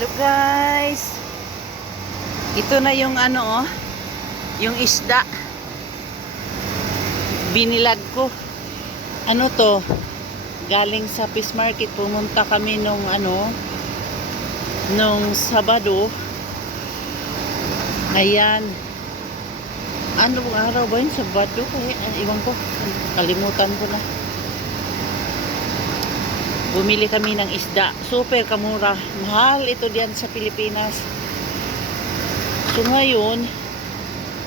Hello guys. Ito na yung ano yung isda. Binilag ko. Ano to? Galing sa fish market. Pumunta kami nung Sabado. Ayan. Ano bang araw ba yun? Sabado? Iwan ko. Kalimutan ko na. Bumili kami ng isda. Super kamura. Mahal ito diyan sa Pilipinas. So ngayon,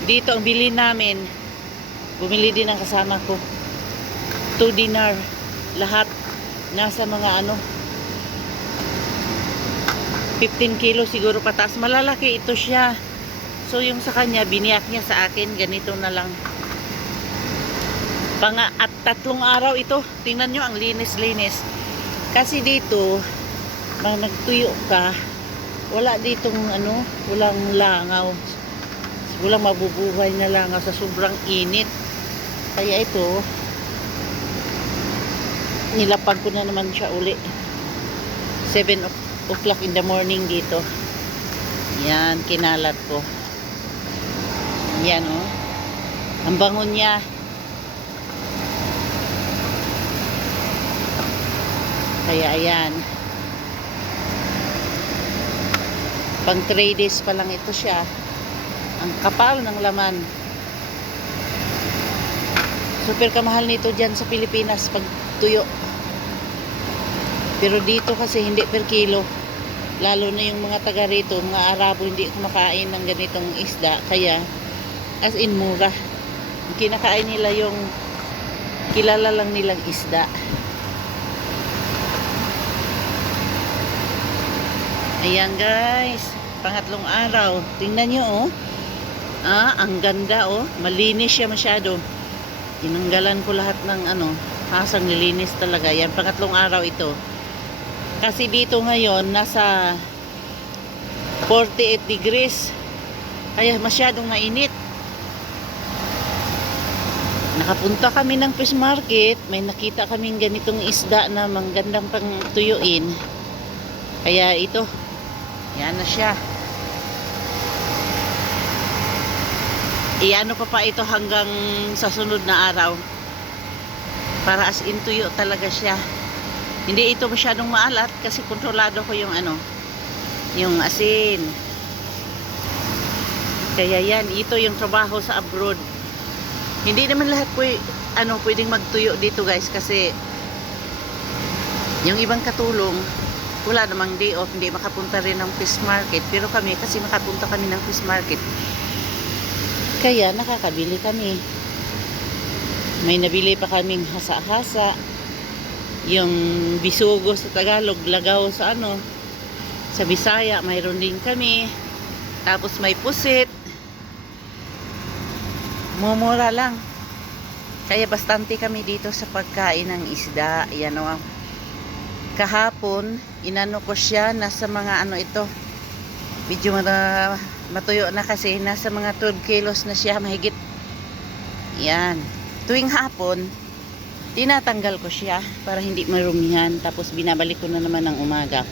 dito ang bili namin. Bumili din ang kasama ko. 2 dinar. Lahat. Nasa mga 15 kilo siguro pataas. Malalaki ito siya. So yung sa kanya, biniyak niya sa akin. Ganito na lang. At 3 araw ito. Tingnan nyo ang linis-linis. Kasi dito, pag nagtuyo ka, wala ditong walang langaw. Walang mabubuhay na langaw sa sobrang init. Kaya ito, nilapag ko na naman siya uli. 7 o'clock in the morning dito. Yan, kinalat ko. Yan ang bangon niya. Kaya ayan. Pang 3 days pa lang ito siya. Ang kapal ng laman. Super kamahal nito dyan sa Pilipinas pag tuyo. Pero dito kasi hindi per kilo. Lalo na yung mga taga rito, mga Arabo, hindi kumakain ng ganitong isda. Kaya as in mura. Kinakain nila yung kilala lang nilang isda. Ayan guys, pangatlong araw. Tingnan nyo ang ganda malinis siya masyado. Tinanggalan ko lahat ng hasang nilinis talaga. Yan, pangatlong araw ito. Kasi dito ngayon, nasa 48 degrees. Kaya masyadong mainit. Nakapunta kami ng fish market. May nakita kaming ganitong isda na manggandang pang tuyuin. Kaya ito. Yan na siya. Iano pa ito hanggang sa sunod na araw. Para as in tuyo talaga siya. Hindi ito masyadong maalat kasi kontrolado ko yung yung asin. Kaya yan, ito yung trabaho sa abroad. Hindi naman lahat pwedeng magtuyo dito guys kasi yung ibang katulong wala namang day off, hindi makapunta rin ng fish market. Pero kami, kasi makapunta kami ng fish market, kaya nakakabili kami. May nabili pa kaming hasa-hasa. Yung bisugo sa Tagalog, lagaw sa sa Bisaya, mayroon din kami. Tapos may pusit. Mumura lang. Kaya bastante kami dito sa pagkain ng isda. Yan kahapon, inano ko siya, nasa mga ito. Medyo matuyo na kasi, nasa mga 12 kilos na siya, mahigit. Yan. Tuwing hapon, tinatanggal ko siya para hindi marumihan. Tapos binabalik ko na naman ng umaga.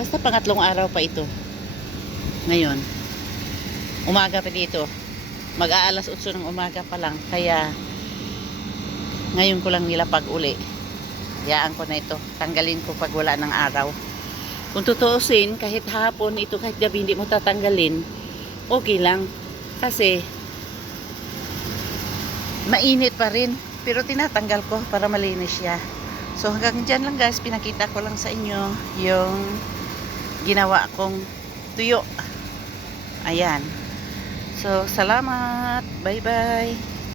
Basta pangatlong araw pa ito. Ngayon, umaga pa dito. Mag-aalas 8 ng umaga pa lang. Kaya, ngayon ko lang nilapag uli. Hayaan ko na ito. Tanggalin ko pag wala ng araw. Kung tutuusin, kahit hapon, ito kahit gabi hindi mo tatanggalin, okay lang. Kasi, mainit pa rin. Pero tinatanggal ko para malinis siya. So hanggang dyan lang guys, pinakita ko lang sa inyo yung ginawa kong tuyo. Ayan. So, salamat. Bye-bye.